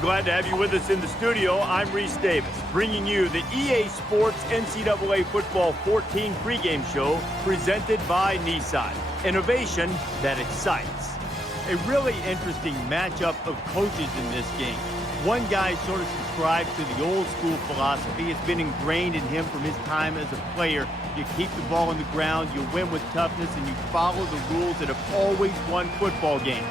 Glad to have you with us in the studio. I'm Reese Davis, bringing you the EA Sports NCAA Football 14 pregame show presented by Nissan. Innovation that excites. A really interesting matchup of coaches in this game. One guy sort of subscribes to the old school philosophy. It's been ingrained in him from his time as a player. You keep the ball on the ground, you win with toughness, and you follow the rules that have always won football games.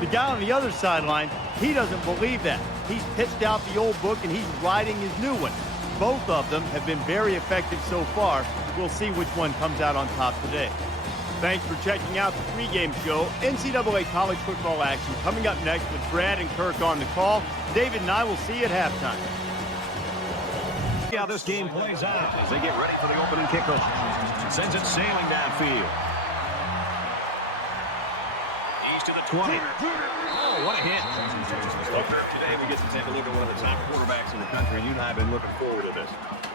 The guy on the other sideline, he doesn't believe that. He's pitched out the old book and he's writing his new one. Both of them have been very effective so far. We'll see which one comes out on top today. Thanks for checking out the pregame show. NCAA college football action coming up next with Brad and Kirk on the call. David and I will see you at halftime. See how this game plays out as they get ready for the opening kickoff. Sends it sailing downfield. He's to the 20. Oh, what a hit. Well, Kirk, today we get to take a look at one of the top quarterbacks in the country, and you and I have been looking forward to this.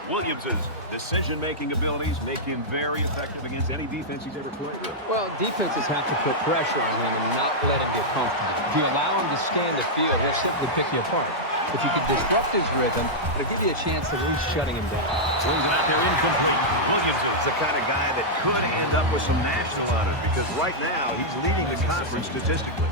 Williams' decision-making abilities make him very effective against any defense he's ever played with. Well, defenses have to put pressure on him and not let him get comfortable. If you allow him to scan the field, he'll simply pick you apart. If you can disrupt his rhythm, it'll give you a chance at least shutting him down. Swings it out there incomplete. Williams is the kind of guy that could end up with some national honors because right now he's leading the conference statistically.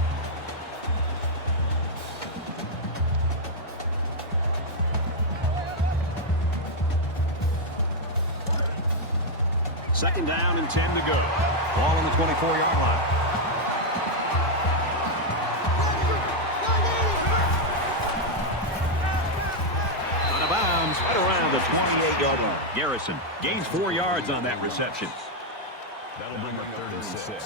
Second down and 10 to go. Ball on the 24-yard line. Out of bounds, right around the 28-yard line. Garrison gains 4 yards on that reception. That'll bring up 3rd and 6.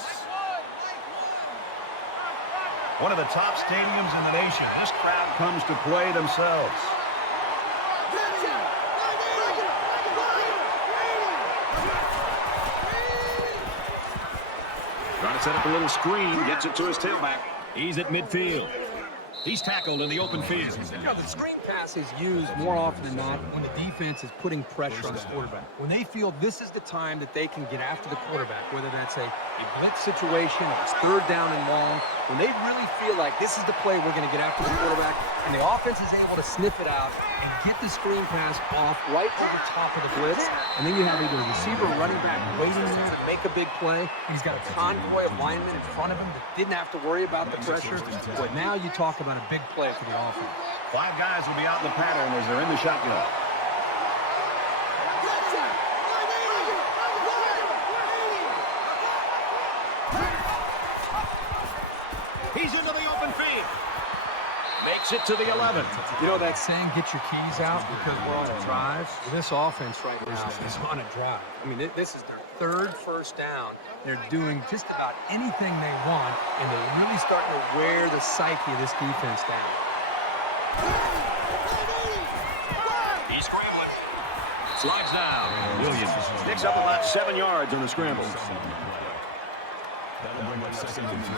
One of the top stadiums in the nation. This crowd comes to play themselves. Trying to set up a little screen, gets it to his tailback. He's at midfield. He's tackled in the open field. You know, the screen pass is used more often than not when the defense is putting pressure on the quarterback. When they feel this is the time that they can get after the quarterback, whether that's a blitz situation or it's 3rd down and long, when they really feel like this is the play we're going to get after the quarterback, and the offense is able to sniff it out and get the screen pass off right over top of the blitz, and then you have either a receiver or running back waiting there to make a big play. He's got a convoy of linemen in front of him that didn't have to worry about the pressure. But now you talk about a big play for the offense. 5 guys will be out in the pattern as they're in the shotgun. He's into the open field. Makes it to the 11. You know that saying, get your keys out because we're on a drive? Well, this offense right now is on a drive. I mean, this is their 3rd first down. They're doing just about anything they want, and they're really starting to wear the psyche of this defense down. He's scrambling. Slides down. Williams picks up about 7 yards on the scramble. That'll bring up 2nd and 3.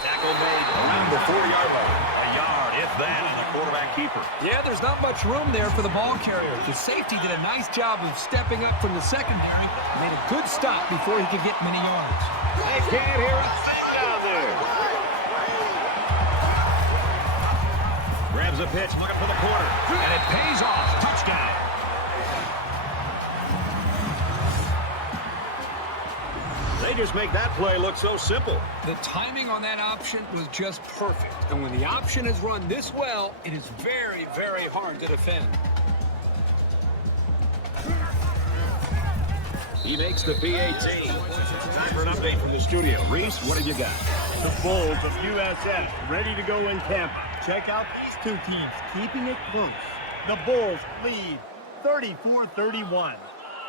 Tackle made around the 4-yard line. A yard, if that, on the quarterback keeper. Yeah, there's not much room there for the ball carrier. The safety did a nice job of stepping up from the secondary. Made a good stop before he could get many yards. They can't hear a thing down there. Grabs a pitch, looking for the corner. And it pays off. Touchdown. They just make that play look so simple. The timing on that option was just perfect. And when the option is run this well, it is very, very hard to defend. He makes the PAT. Time for an update from the studio. Reese, what have you got? The Bulls of USF ready to go in Tampa. Check out these 2 teams keeping it close. The Bulls lead 34-31.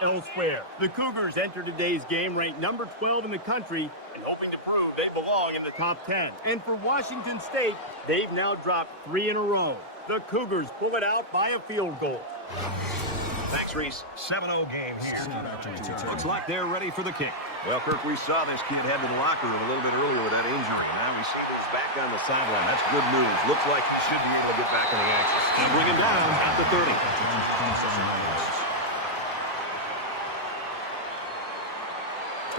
Elsewhere, the Cougars enter today's game ranked number 12 in the country and hoping to prove they belong in the top 10. And for Washington State, they've now dropped 3 in a row. The Cougars pull it out by a field goal. Thanks, Reese. 7-0 game here. Looks like they're ready for the kick. Well, Kirk, we saw this kid head to the locker room a little bit earlier with that injury. Now we see he's back on the sideline. That's good news. Looks like he should be able to get back in the action. And bring him down at the 30.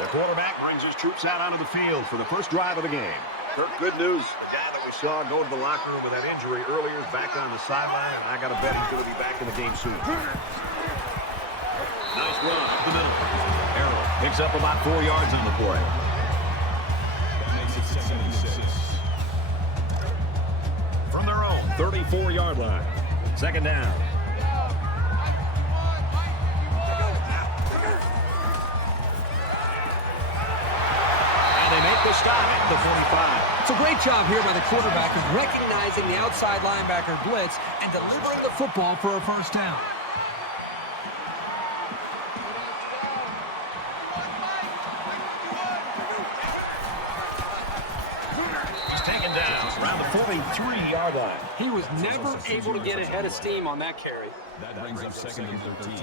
The quarterback brings his troops out onto the field for the first drive of the game. Kirk, good news. The guy that we saw go to the locker room with that injury earlier is back on the sideline, and I got to bet he's going to be back in the game soon. Nice run up the middle. Arrow picks up about 4 yards on the play. That makes it 7-6. From their own 34-yard line. Second down. They make the stop at the 45. It's a great job here by the quarterback of recognizing the outside linebacker blitz and delivering the football for a first down. He's taken down around the 43-yard line. He was never able to get ahead of steam on that carry. That brings up second and 13.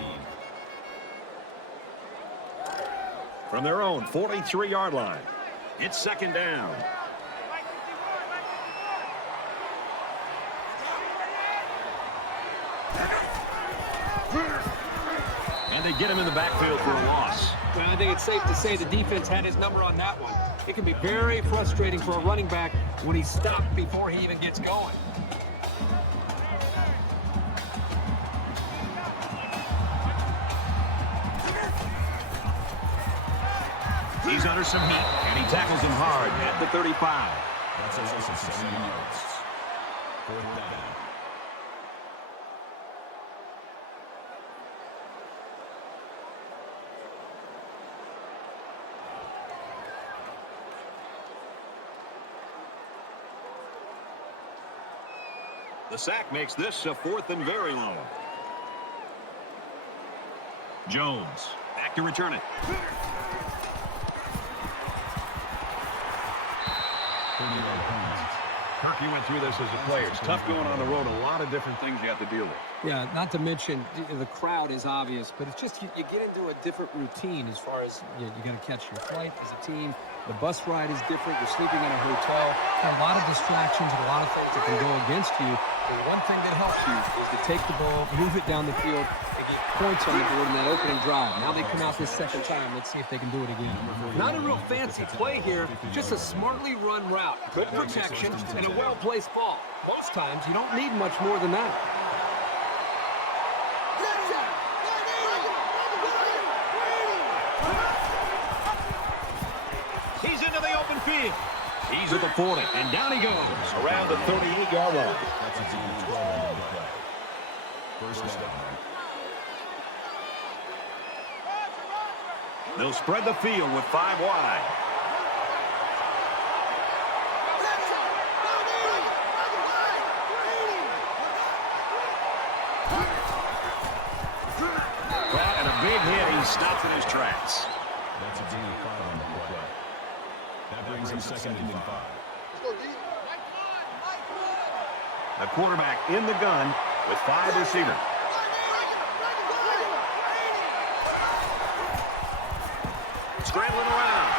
From their own 43-yard line. It's second down. And they get him in the backfield for a loss. And I think it's safe to say the defense had his number on that one. It can be very frustrating for a running back when he's stopped before he even gets going. He's under some heat, and he tackles him hard at the 35. That's a loss of 7 yards. Fourth down. The sack makes this a 4th and very long. Jones, back to return it. Kirk, you went through this as a player. It's tough going on the road. A lot of different things you have to deal with. Yeah, not to mention the crowd is obvious, but it's just you get into a different routine as far as you got to catch your flight as a team. The bus ride is different. You're sleeping in a hotel. A lot of distractions and a lot of things that can go against you. But one thing that helps you is to take the ball, move it down the field, and get points on the board in that opening drive. Now they come out this second time. Let's see if they can do it again. Not a real fancy play here, just a smartly run route. Good protection and a well-placed ball. Most times you don't need much more than that. He's into the open field. He's at the 40, and down he goes around the 38-yard line. That's a 12 play. First down. They'll spread the field with 5 wide. Well, and a big hit. He stopped in his tracks. That's a gain of 5 on the play. That brings him second and 5. The quarterback in the gun with 5 receivers. Scrambling around.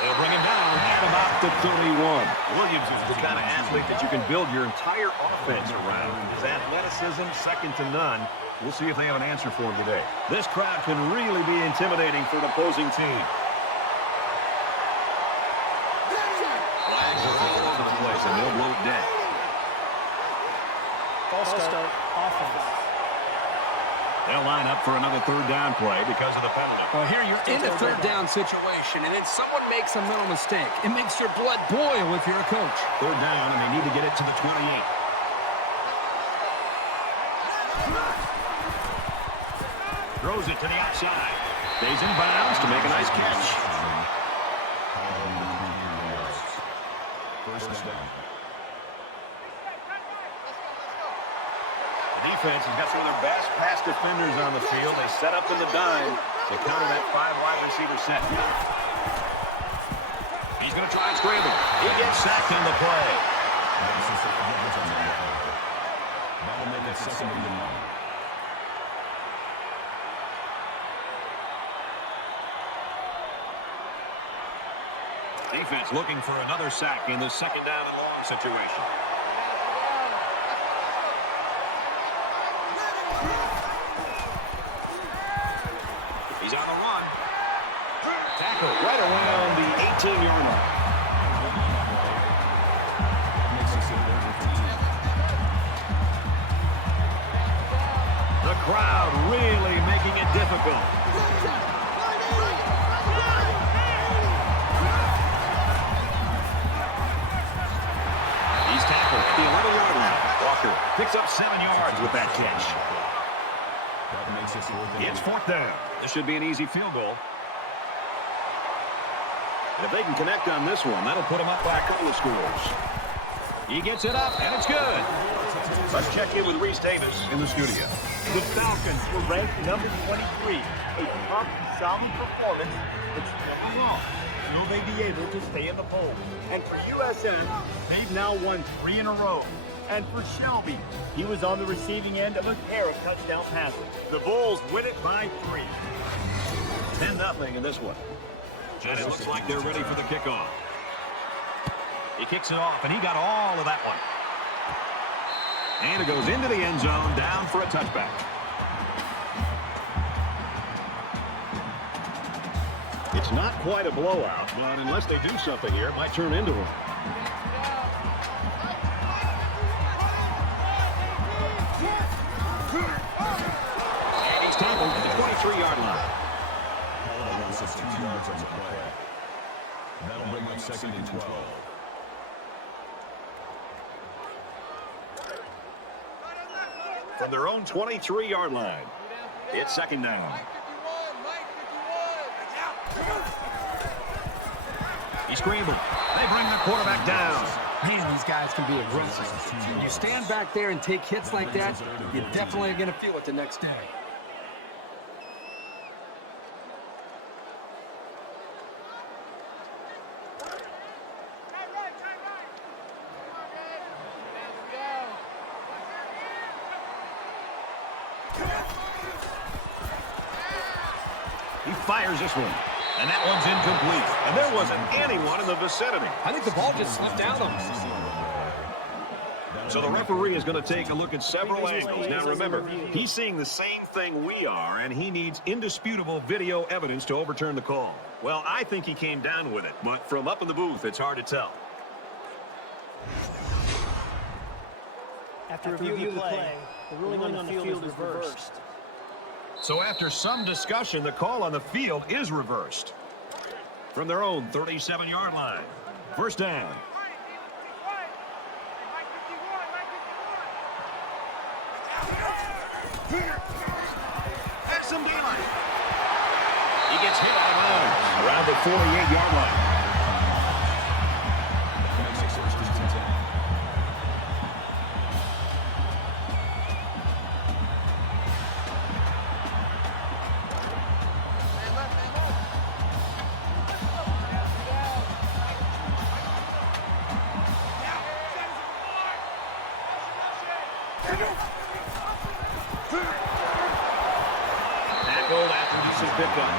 They'll bring him down at about the 31. Williams is the kind of athlete that you can build your entire offense around. His athleticism, second to none. We'll see if they have an answer for him today. This crowd can really be intimidating for the opposing team. Flags are all over the place, and they'll blow it dead. False start, offense. They'll line up for another third down play because of the penalty. Well, here you're in a third down situation, and then someone makes a mental mistake. It makes your blood boil if you're a coach. Third down, and they need to get it to the 28. Throws it to the outside. Stays in bounds to make a nice catch. First down. The defense has got some of their best pass defenders on the field. They set up in the dime to counter that 5 wide receiver set. He's going to try and scramble. He gets sacked on the play. That'll make it second and 1. Defense looking for another sack in the second down and long situation. He's on the run. go. He's tackled at the 11-yard line. Walker picks up 7 yards with that catch. It's 4th down. This should be an easy field goal. And if they can connect on this one, that'll put them up by a couple of scores. He gets it up, and it's good. Let's check in with Reese Davis in the studio. The Falcons were ranked number 23. A tough, solid performance, but never wrong. Will they be able to stay in the poll? And for USN, they've now won 3 in a row. And for Shelby, he was on the receiving end of a pair of touchdown passes. The Bulls win it by 3. 10-0 in this one. And it looks like they're ready for the kickoff. He kicks it off, and he got all of that one. And it goes into the end zone, down for a touchback. It's not quite a blowout, but unless they do something here, it might turn into one. And he's tackled at the 23-yard line. That'll bring up 2nd and 12. From their own 23-yard line, it's 2nd down. He scrambled. They bring the quarterback down. Man, these guys can be aggressive. You stand back there and take hits like that, you're definitely going to feel it the next day. He fires this one, and that one's incomplete. And there wasn't anyone in the vicinity. I think the ball just slipped out of him. So the referee is going to take a look at several angles. Now remember, he's seeing the same thing we are, and he needs indisputable video evidence to overturn the call. Well, I think he came down with it, but from up in the booth, it's hard to tell. After review of the play, the ruling on the field is reversed. So after some discussion, the call on the field is reversed. From their own 37-yard line. 1st down. There's some dealing. He gets hit out of bounds around the 48-yard line. Tackled after decent pickup.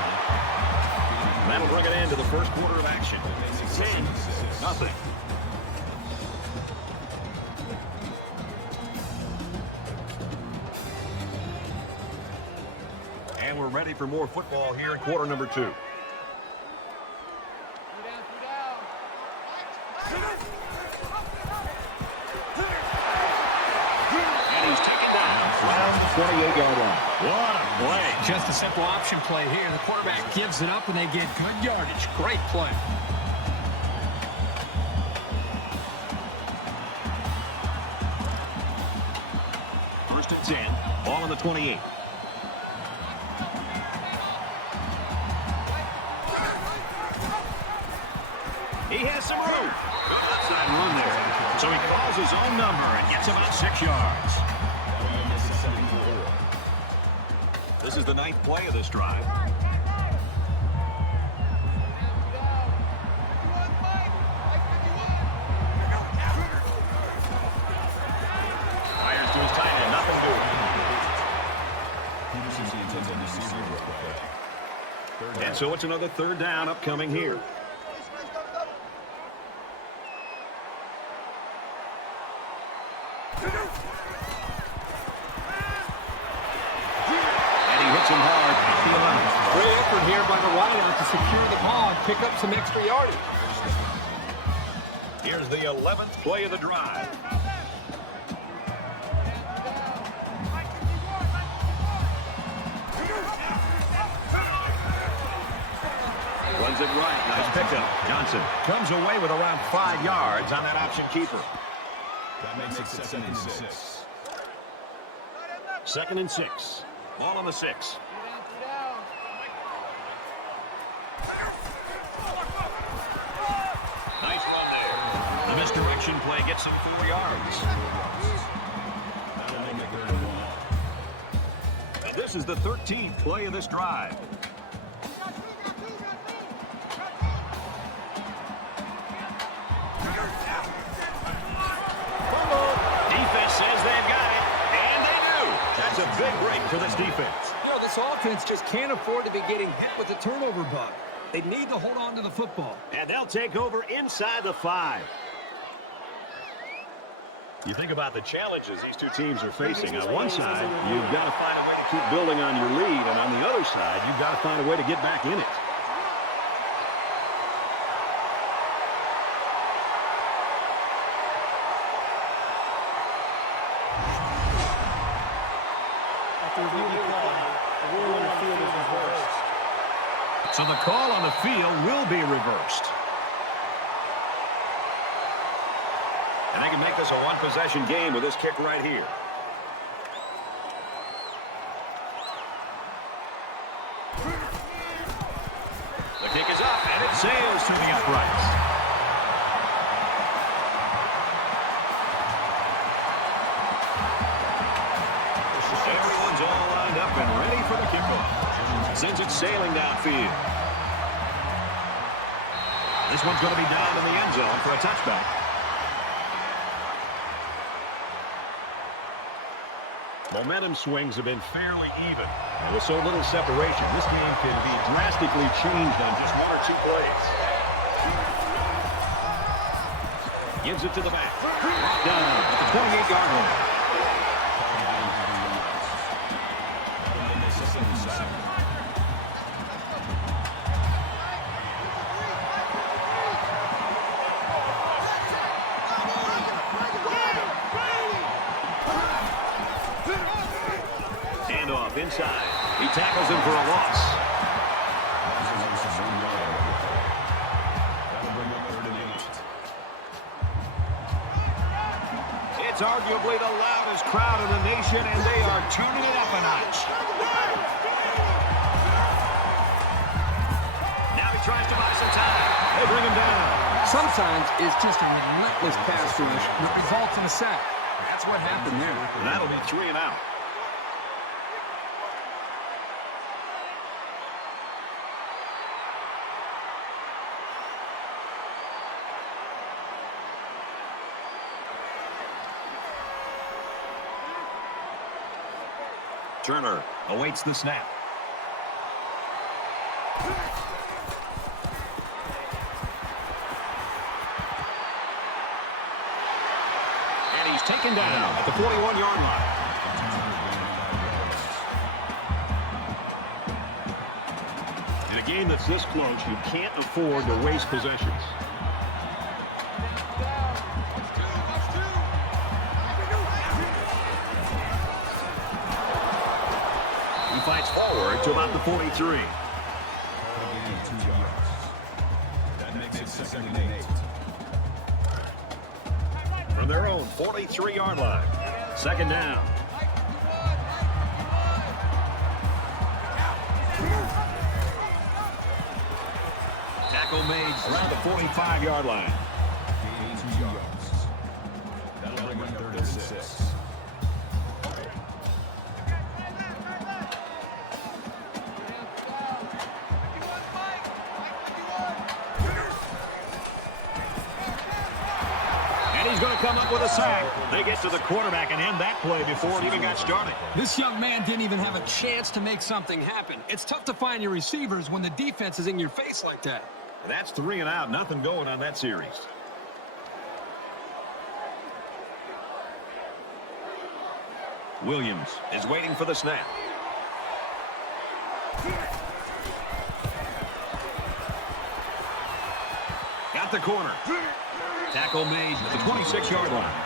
That'll bring it into the first quarter of action. 6-0. And we're ready for more football here in quarter number 2. And he's taken down around the 28-yard line. What a play. Just a simple option play here. The quarterback gives it up, and they get good yardage. Great play. First and 10. Ball on the 28. He has some room. Good outside run there. So he calls his own number and gets about 6 yards. This is the 9th play of this drive. Fires to his tight end. Nothing doing. And so it's another 3rd down upcoming here. Him hard. Great effort here by the wideout to secure the ball and pick up some extra yardage. Here's the 11th play of the drive. Finds it right. Nice pickup. Johnson comes away with around 5 yards on that option keeper. That makes it 2nd and 6. 2nd and 6. Ball on the 6. Nice run there. The misdirection play gets him 4 yards. And this is the 13th play of this drive. Defense says they've got it, and they do. That's a big break for this defense. You know, this offense just can't afford to be getting hit with the turnover bug. They need to hold on to the football. And they'll take over inside the 5. You think about the challenges these two teams are facing. On one side, you've got to find a way to keep building on your lead, and on the other side, you've got to find a way to get back in it. After reviewing the play, the ruling on the field is reversed. So the call on the field will be reversed. And they can make this a one-possession game with this kick right here. The kick is up, and it sails to the uprights. Everyone's all lined up and ready for the kickoff. Sends it sailing downfield. This one's going to be down in the end zone for a touchback. Momentum swings have been fairly even. And with so little separation, this game can be drastically changed on just 1 or 2 plays. Gives it to the back. Down at the 28-yard line. Handoff inside. He tackles him for a loss. It's arguably the loudest crowd in the nation, and they are turning it up a notch. Now he tries to buy some time. They bring him down. Sometimes it's just a relentless pass rush that results in a sack. That's what happened there. That'll be 3 and out. Turner awaits the snap. And he's taken down at the 41-yard line. In a game that's this close, you can't afford to waste possessions. Fights forward to about the 43. That makes it 2nd and 8. From their own 43-yard line. 2nd down. Tackle made around the 45-yard line. Gain 2 yards. That'll bring him 3rd and 6. He's going to come up with a sack. They get to the quarterback and end that play before it even got started. This young man didn't even have a chance to make something happen. It's tough to find your receivers when the defense is in your face like that. That's 3 and out. Nothing going on that series. Williams is waiting for the snap. Got the corner. Tackle made at the 26-yard line.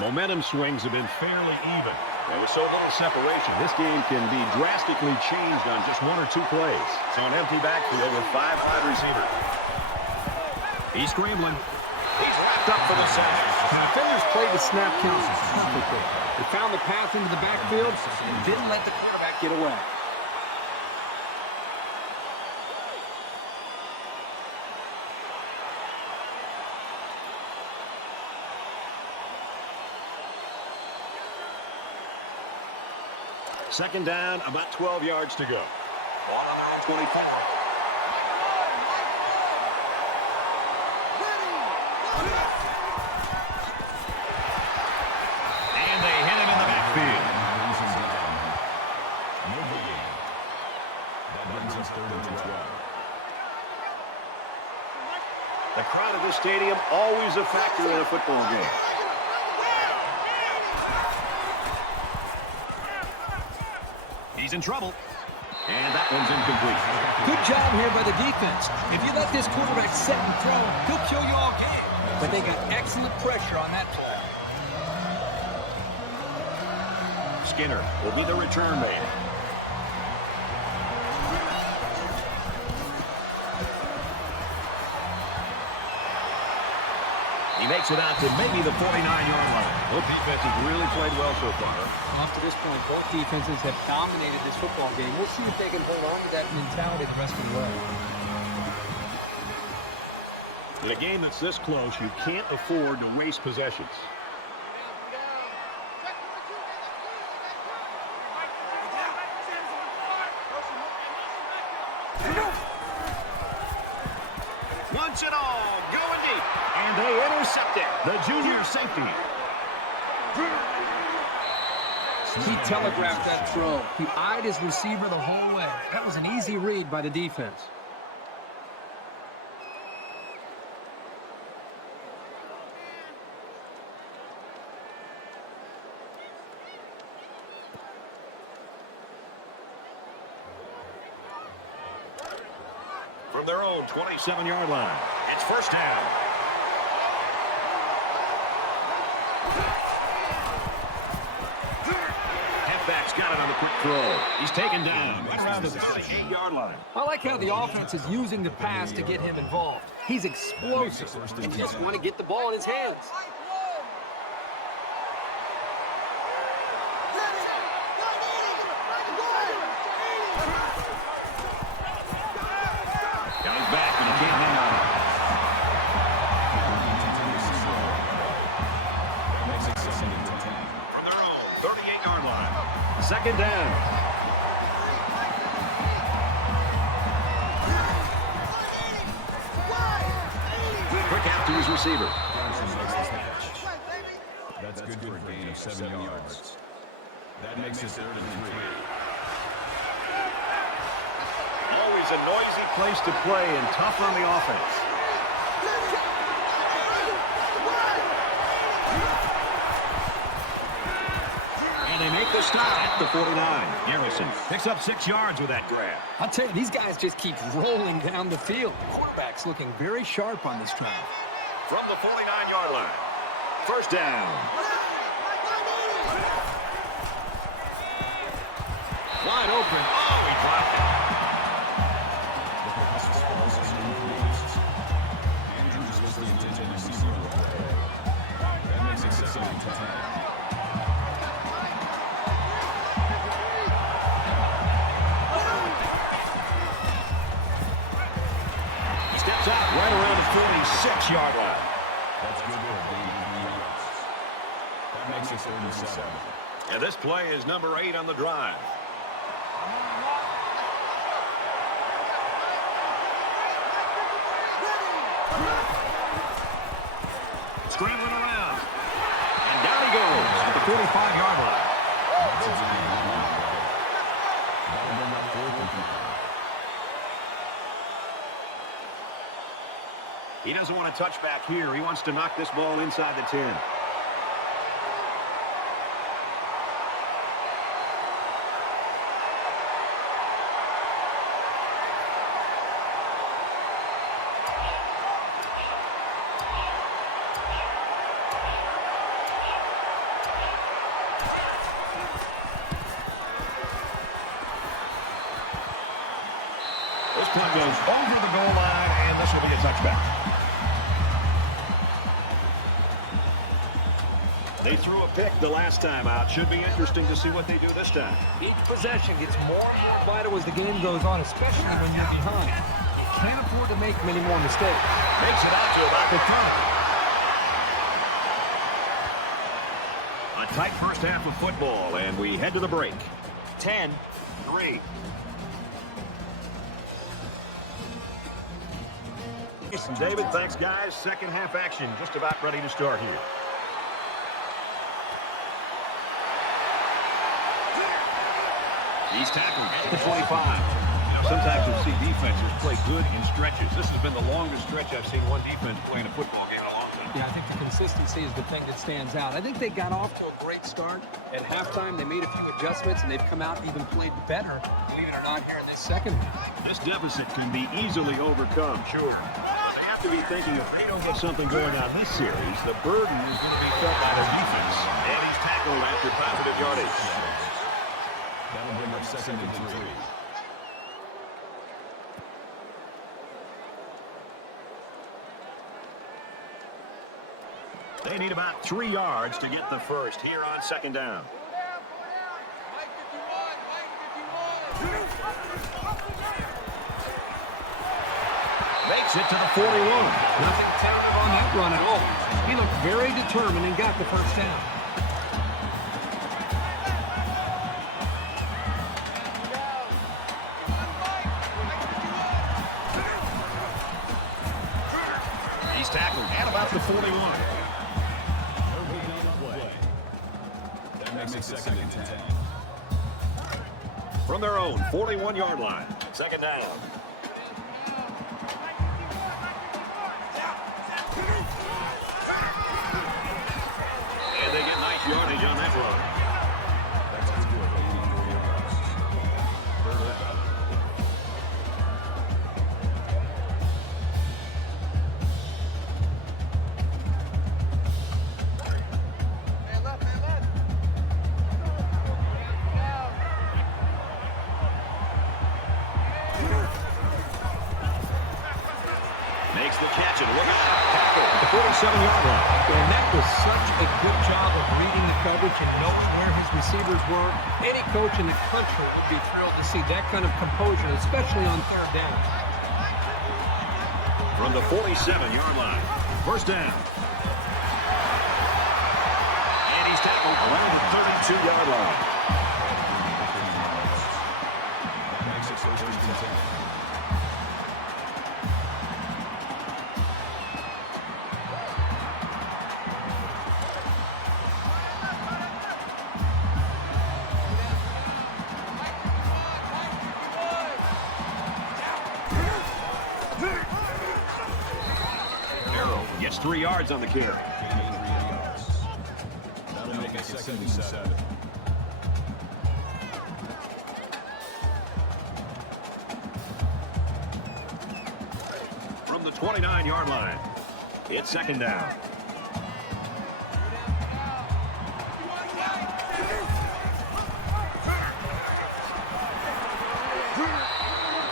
Momentum swings have been fairly even. And with so little separation, this game can be drastically changed on just one or two plays. So an empty backfield with 5 wide receivers. He's scrambling. He's wrapped up for the sack. The defenders played the snap count perfectly. They found the path into the backfield and didn't let the quarterback get away. Second down, about 12 yards to go. Ball on their own 24. And they hit him in the backfield. No gain. That brings us 3rd and 12. The crowd at this stadium always a factor in a football game. He's in trouble. And that one's incomplete. Good job here by the defense. If you let this quarterback set and throw, he'll kill you all game. But they got excellent pressure on that play. Skinner will be the return man. He makes it out to maybe the 49-yard line. Both defenses really played well so far. Up to this point, both defenses have dominated this football game. We'll see if they can hold on to that mentality the rest of the way. In a game that's this close, you can't afford to waste possessions. Wants it all, going deep. And they intercept it. The junior safety. He telegraphed that throw. He eyed his receiver the whole way. That was an easy read by the defense. From their own 27-yard line, it's first down. Halfback's got it on the quick throw. He's taken down right around the 8-yard line. I like how the offense is using the pass to get him involved. He's explosive. He just want to get the ball in his hands. Now he's back, and he can't hang on. From their own 38-yard line. Second down. Quick out to his receiver. That's good for a gain of 7 yards. That makes it 3rd and 3. Always a noisy place to play and tough on the offense. And they make the stop at the 49. Garrison picks up 6 yards with that grab. I'll tell you, these guys just keep rolling down the field. The quarterback's looking very sharp on this drive. From the 49-yard line. First down. Wide open. Oh, he dropped it. Andrews was the intended receiver. That makes it 7 and 10. Steps out right around the 46-yard line. That's good for a gain of 3 yards. That makes it 3rd and 7. And this play is number 8 on the drive. Scrambling around. And down he goes at the 45-yard line. That'll bring up 4th and 3. He doesn't want to touch back here. He wants to knock this ball inside the 10. goes over the goal line, and this will be a touchback. They threw a pick the last time out. Should be interesting to see what they do this time. Each possession gets more vital as the game goes on, especially when you're behind. You can't afford to make many more mistakes. Makes it out to about the 30. A tight first half of football, and we head to the break. 10-3. David, thanks, guys. Second half action just about ready to start here. He's tackled at the 25. Now, sometimes you'll see defenses play good in stretches. This has been the longest stretch I've seen one defense play in a football game in a long time. Yeah, I think the consistency is the thing that stands out. I think they got off to a great start. At halftime, they made a few adjustments, and they've come out and even played better, believe it or not, here in this second half. This deficit can be easily overcome, sure. They have to be thinking if they don't get something going on this series, the burden is going to be felt by their defense. And he's tackled after positive yardage. That'll bring up 2nd and 3. They need about 3 yards to get the first here on 2nd down. Makes it to the 41. Nothing tentative on that run at all. He looked very determined and got the first down. He's tackled at about the 41. That makes it 2nd and 10. From their own 41-yard line. 2nd down. And they get nice yardage on that run. That's a good 83 yards. Third down. Makes the catch and look out. Tackle at the 47-yard line. And that was such a good job of reading the coverage and knows where his receivers were. Any coach in the country would be thrilled to see that kind of composure, especially on 3rd down. From the 47-yard line. First down. And he's tackled around the 32-yard line. That makes it 1st and 10. Gets 3 yards on the carry. That'll make it 2nd and 7. From the 29-yard line. It's 2nd down.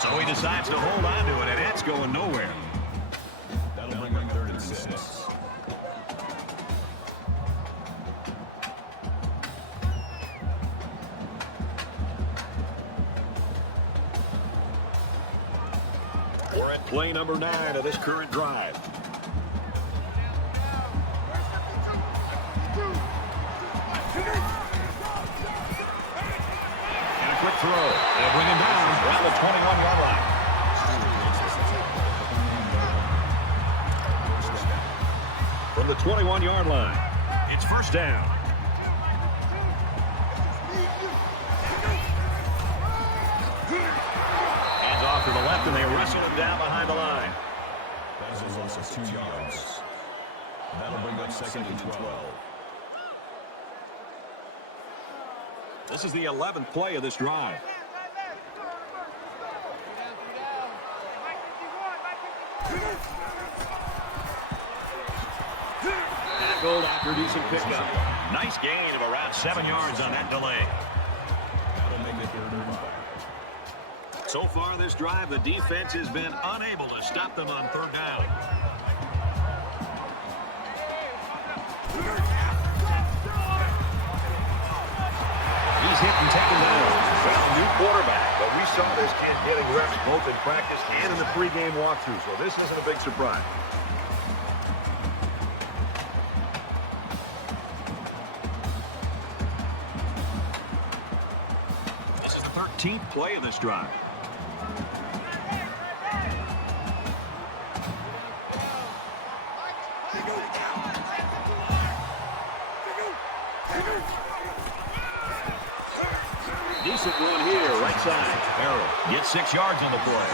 So he decides to hold on to it, and it's going nowhere. That'll bring up 3rd and 6. We're at play number 9 of this current drive. And a quick throw. They'll bring him down around the 21-yard line. From the 21-yard line, it's first down. Hands off to the left, and they wrestle him down behind the line. That is a loss of 2 yards. That'll bring up 2nd and 12. This is the 11th play of this drive. Tackled after a decent pickup. Nice gain of around 7 yards on that delay. That'll make it 3rd and 5. So far this drive, the defense has been unable to stop them on third down. He's hit and taken down. Well, new quarterback, but we saw this kid getting reps both in practice and in the pregame walkthrough, so this isn't a big surprise. This is the 13th play of this drive. Decent one here, right side. Harrell gets 6 yards on the play.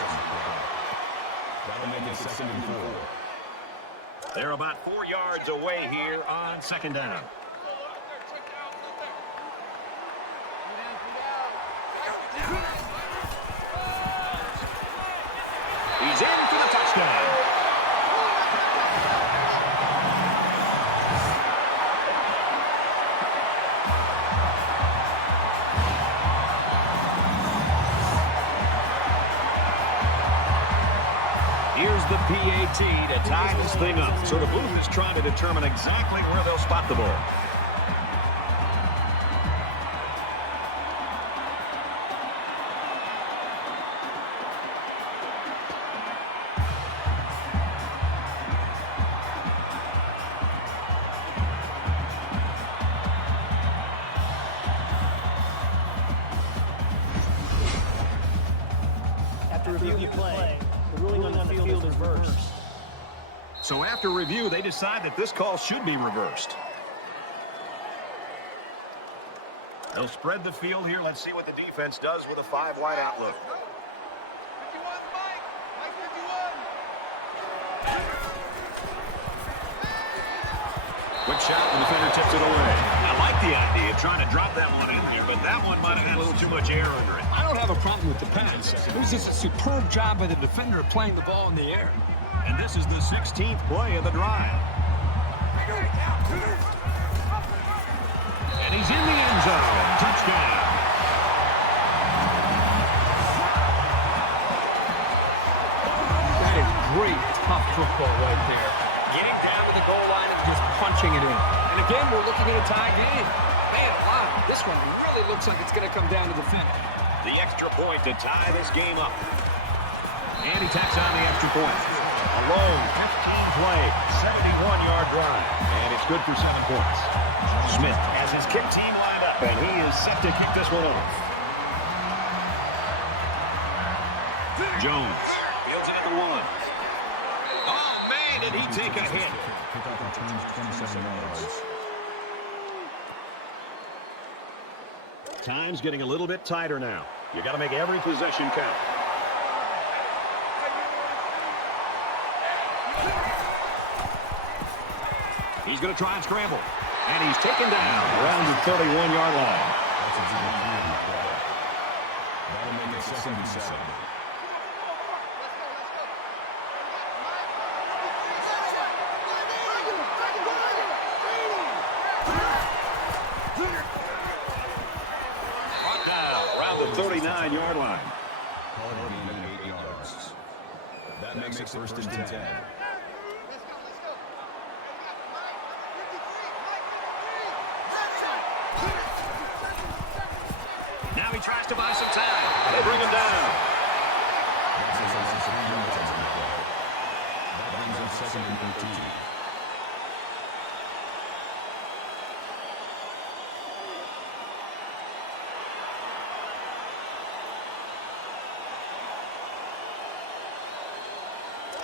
That'll make it 2nd and 4. They're about 4 yards away here on 2nd down. He's in for the touchdown. Here's the PAT to tie this thing up. So the booth is trying to determine exactly where they'll spot the ball. After review play, the ruling on the field is reversed. So after review, they decide that this call should be reversed. They'll spread the field here. Let's see what the defense does with a 5-wide outlook. Quick shot, the defender tips it away. I like the idea of trying to drop that one in here, but that one might have had a little too much air under it. I don't have a problem with the pass. It was just a superb job by the defender of playing the ball in the air. And this is the 16th play of the drive. And he's in the end zone. Touchdown. That is great, tough football right there. Getting down to the goal line and just punching it in. And again, we're looking at a tie game. Man, wow, this one really looks like it's going to come down to the finish. The extra point to tie this game up. And he tacks on the extra point. A long 15-play, 71-yard drive. And it's good for 7 points. Smith has his kick team lined up, and he is set to kick this one off. Jones fields it at the 1. Oh, man, did he take a hit. Pick up returns 27 yards. Time's getting a little bit tighter now. You got to make every possession count. He's going to try and scramble. And he's taken down around the 31-yard line. That's a good play. That'll make it 2nd and 7. Brought down around the 39-yard line. Call it a gain of 8 yards. That makes it 1st and 10. Now he tries to buy some time. They bring him down. That brings up 2nd and 13.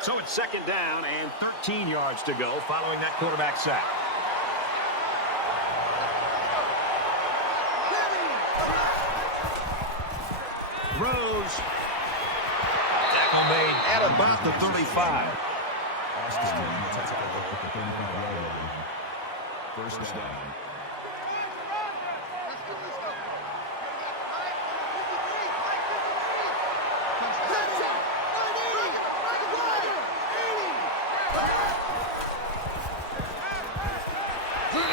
So it's 2nd down and 13 yards to go following that quarterback sack. Throws. Tackle made at about the 35. Austin on the tackle at the 35-yard line. 1st down.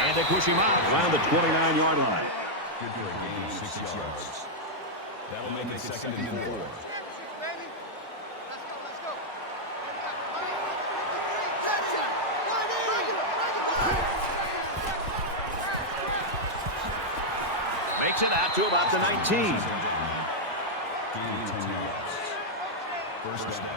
And they push him out around the 29-yard line. Good for a gain of 6 yards. That'll make it 2nd and 4. out to about the 19. Gain 10 yards. First down.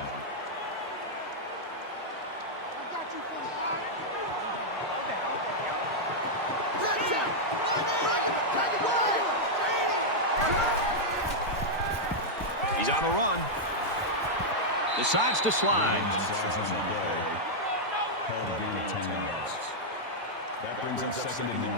He's on a run. Decides to slide. Decides on the play. Called a gain of 10 yards. That brings up second and 1.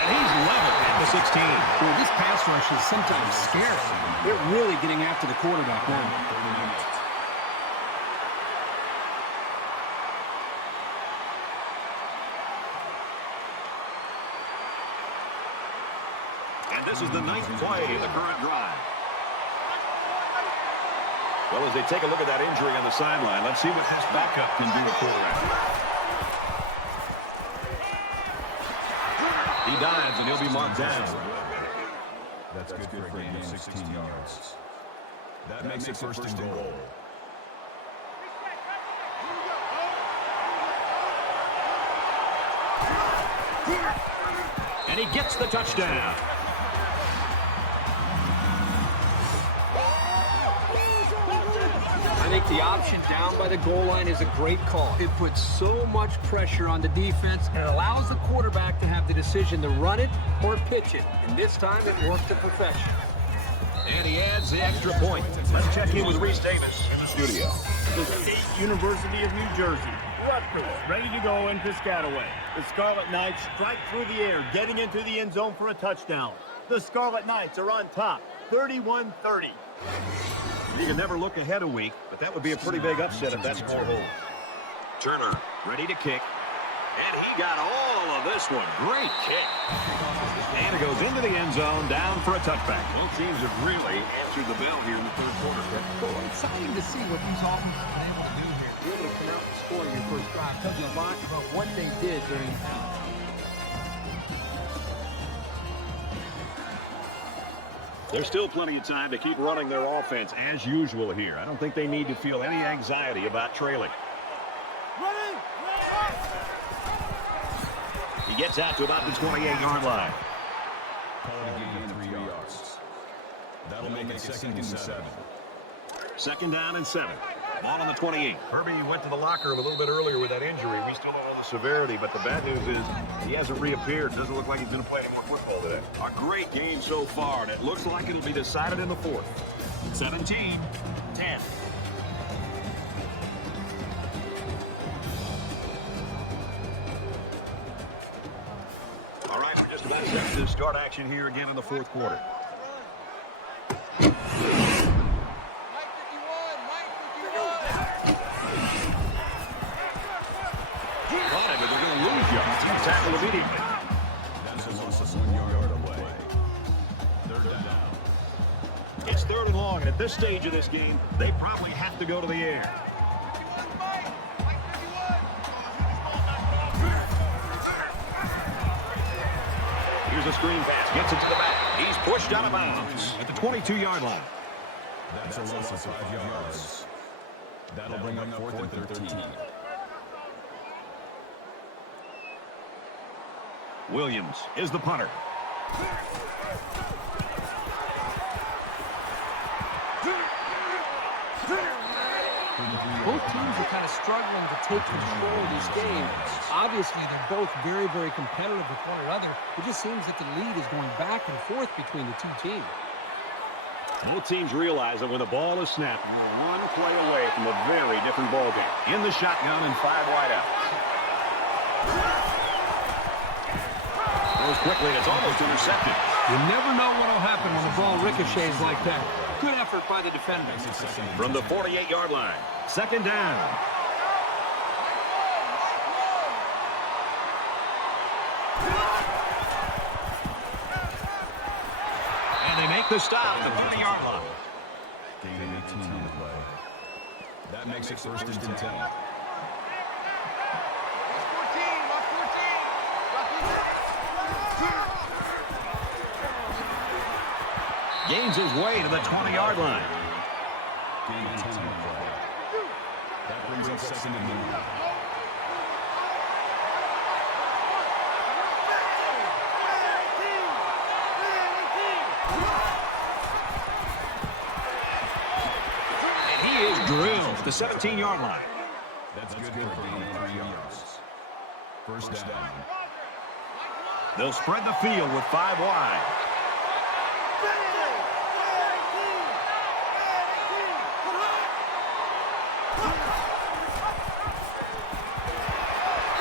And he's level at the 16. Well, this pass rush is sometimes scary. They're really getting after the quarterback now. And this is the ninth play of the current drive. Well, as they take a look at that injury on the sideline, let's see what this backup can do to quarterback. He dives, and he'll be marked down. That's good for a gain of 16 yards. That makes it first and goal. And he gets the touchdown. I think the option down by the goal line is a great call. It puts so much pressure on the defense and allows the quarterback to have the decision to run it or pitch it. And this time it worked to perfection. And he adds the extra point. Let's check in with Reese Davis in the studio. The State University of New Jersey. Rutgers ready to go in Piscataway. The Scarlet Knights strike through the air, getting into the end zone for a touchdown. The Scarlet Knights are on top, 31-30. You can never look ahead a week, but that would be a pretty big upset if that score holds. Turner ready to kick. And he got all of this one. Great kick. And it goes into the end zone, down for a touchback. Both teams have really answered the bell here in the third quarter. Well, exciting to see what these offenses have been able to do here. Be able to come out and score in your first drive. Tells you a lot about what they did during the half. There's still plenty of time to keep running their offense as usual here. I don't think they need to feel any anxiety about trailing. He gets out to about the 28-yard line. Called a gain of 3 yards. That'll make it second and 7. Second down and 7. Ball on the 28. Herbie went to the locker room a little bit earlier with that injury. We still don't know the severity, but the bad news is he hasn't reappeared. Doesn't look like he's going to play any more football today. A great game so far, and it looks like it'll be decided in the fourth. 17-10. All right, we're just about set to start action here again in the fourth quarter. Tackle immediately. That's a loss of 1 yard away. Third down. It's third and long, and at this stage of this game, they probably have to go to the air. Here's a screen pass. Gets it to the back. He's pushed out of bounds at the 22-yard line. That's a loss of 5 yards. That'll bring up fourth and 13. Williams is the punter. Both teams are kind of struggling to take control of this game. Obviously, they're both very, very competitive with one another. It just seems that the lead is going back and forth between the two teams. Both teams realize that when the ball is snapped, we're one play away from a very different ball game. In the shotgun and 5 wideouts. Goes quickly, and it's almost intercepted. You never know what will happen when the ball ricochets like that. Good effort by the defender. From the 48-yard line, second down. And they make the stop at the 30-yard line. Gain 18 on the play. That makes it first and 10. Gains his way to the 20-yard line. Gain 10 on the play. second and 1. And he is drilled at the 17-yard line. That's good for a gain of 3 yards. First down. They'll spread the field with 5 wide.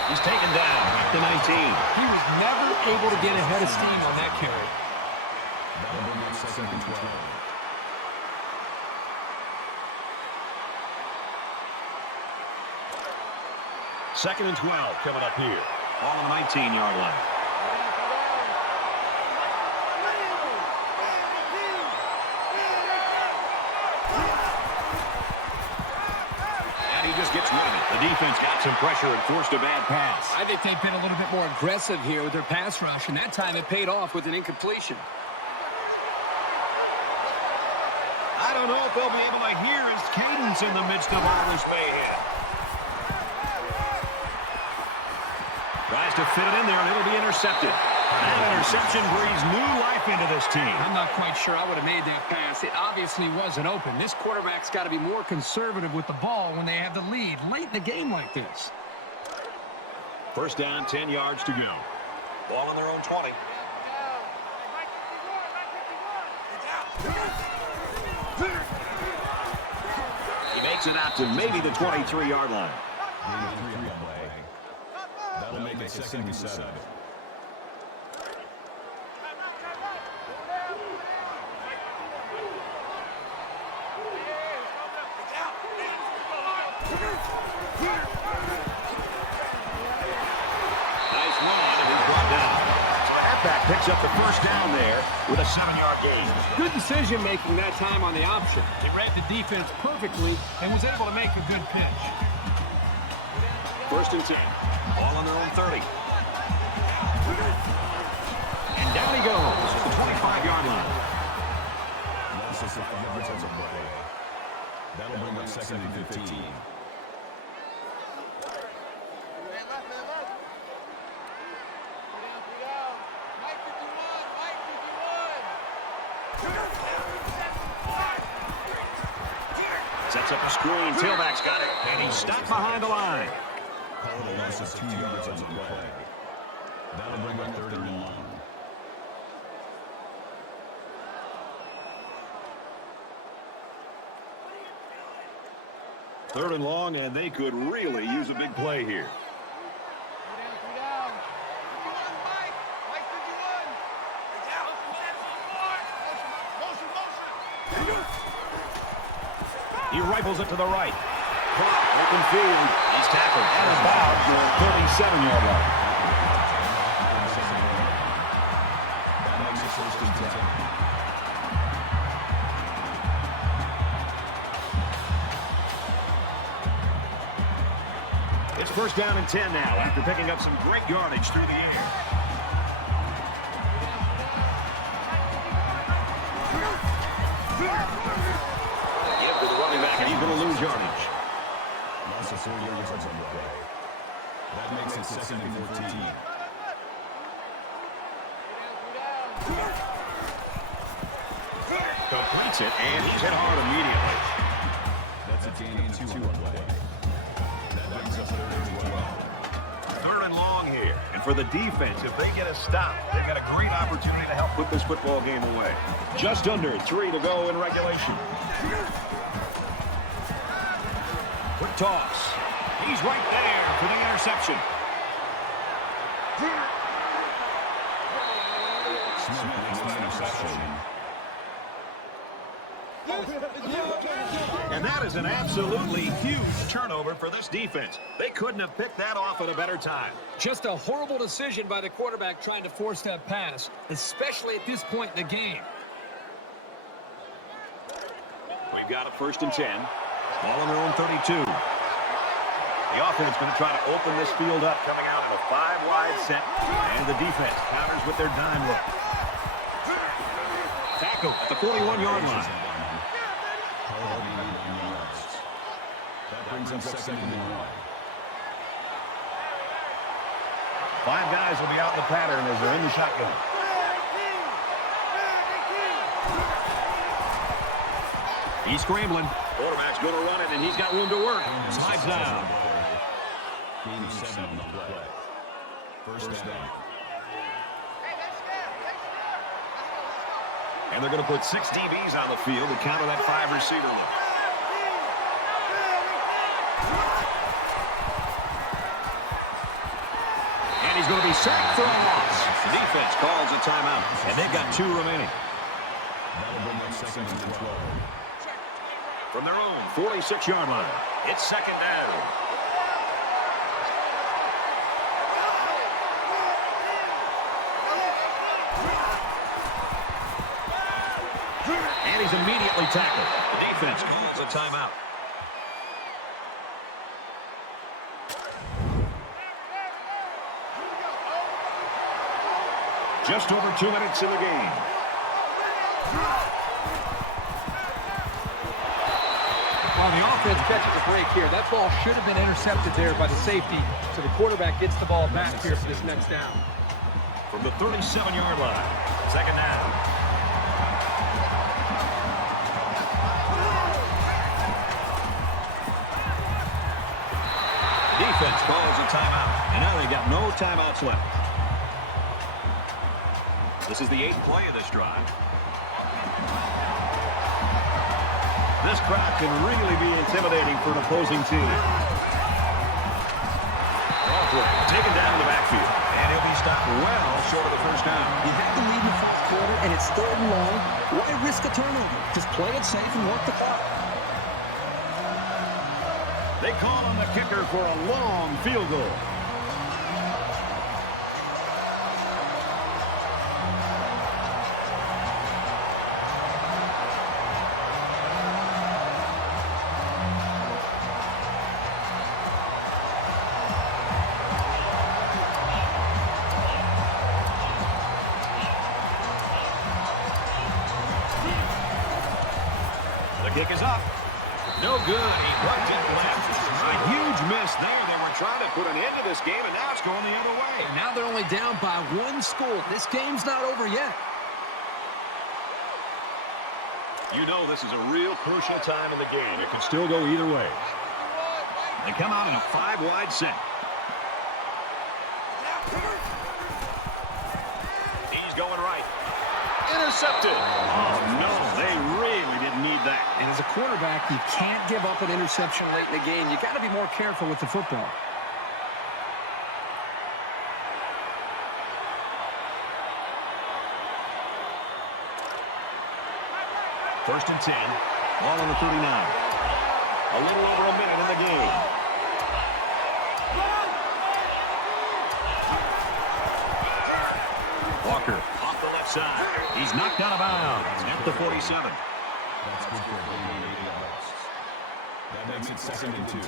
He's taken down at the 19. He was never able to get ahead of steam on that carry. That'll bring up second and 12. Second and 12 coming up here. Ball on the 19-yard line. And he just gets rid of it. The defense got some pressure and forced a bad pass. I think they've been a little bit more aggressive here with their pass rush, and that time it paid off with an incompletion. I don't know if they'll be able to hear his cadence in the midst of all this mayhem. Tries to fit it in there, and it'll be intercepted. That interception breathes new life into this team. I'm not quite sure I would have made that pass. It obviously wasn't open. This quarterback's got to be more conservative with the ball when they have the lead late in the game like this. First down, 10 yards to go. Ball on their own 20. He makes it out to maybe the 23-yard line. Gain of 3 on the play. That'll make it second and 7. Nice run, and he's brought down. So the halfback picks up the first down there with a 7-yard gain. Good decision-making that time on the option. He read the defense perfectly and was able to make a good pitch. First and 10. Ball on their own 30. And down he goes at the 25-yard line. That's just a 5 yards on the play. That'll bring up second and 15. Sets up a screen. Tailback's got it. And he's stopped behind the line. Call it a loss of 2 yards on the play. That'll bring up third and 1. Third and long, and they could really use a big play here. He rifles it to the right. Open field. He's tackled at about the 37-yard line. That makes it first and 10. It's first down and 10 now after picking up some great yardage through the air. Give to the running back, and he's going to lose yardage. Loss of 4 yards on the play. That makes it second and 14. Completes it, and he's hit hard immediately. That's a gain of 2 on the play. That brings up third and 12. Third and long here. And for the defense, if they get a stop, they've got a great opportunity to help put this football game away. Just under 3 to go in regulation. Quick toss. He's right there for the interception. Smith makes the interception. And that is an absolutely huge turnover for this defense. They couldn't have picked that off at a better time. Just a horrible decision by the quarterback trying to force that pass, especially at this point in the game. We've got a first and 10. Ball on their own 32. The offense going to try to open this field up, coming out in a 5-wide set. And the defense counters with their dime look. Tackle at the 41-yard line. That brings brings up second and 1. 5 guys will be out in the pattern as they're in the shotgun. He's scrambling. Quarterback's going to run it, and he's got room to work. Slides down. Gain of 7 on the play. First down. And they're going to put 6 DBs on the field to counter that 5-receiver look. And he's going to be sacked for a loss. The defense calls a timeout, and they've got 2 remaining. That'll bring up second and 12. From their own 46-yard line, it's second down. And he's immediately tackled. The defense calls a timeout. Just over 2 minutes in the game. Well, the offense catches a break here. That ball should have been intercepted there by the safety, so the quarterback gets the ball back here for this next down. From the 37-yard line, second down. Defense calls a timeout, and now they've got no timeouts left. This is the 8th play of this drive. This crowd can really be intimidating for an opposing team. Taken down in the backfield, and he'll be stopped well short of the first down. You had the lead in the first quarter, and it's 3rd and long. Why risk a turnover? Just play it safe and work the clock. They call on the kicker for a long field goal. The kick is up. No good. He runs it left. A huge miss there. They were trying to put an end to this game, and now it's going the other way. And now they're only down by 1 score. This game's not over yet. You know this is a real crucial time in the game. It can still go either way. They come out in a 5-wide set. He's going right. Intercepted. Oh, no, they really didn't need that. And as a quarterback, you can't give up an interception late in the game. You got to be more careful with the football. First and 10. Ball on the 39. A little over a minute in the game. Walker off the left side. He's knocked out of bounds at the 47. That's good for a gain of 8 yards. That makes it second and 2. He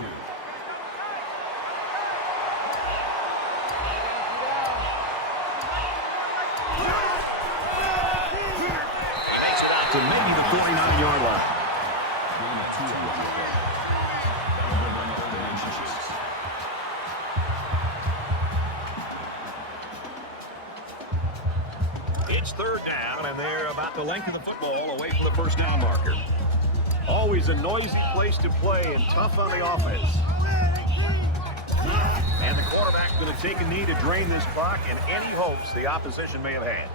makes it out to maybe the 49-yard line. Gain of 2 on the play. That'll bring up the inches. It's 3rd down, and they're about the length of the football away from the first down marker. Always a noisy place to play and tough on the offense. And the quarterback's going to take a knee to drain this clock and any hopes the opposition may have had.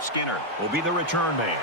Skinner will be the return man.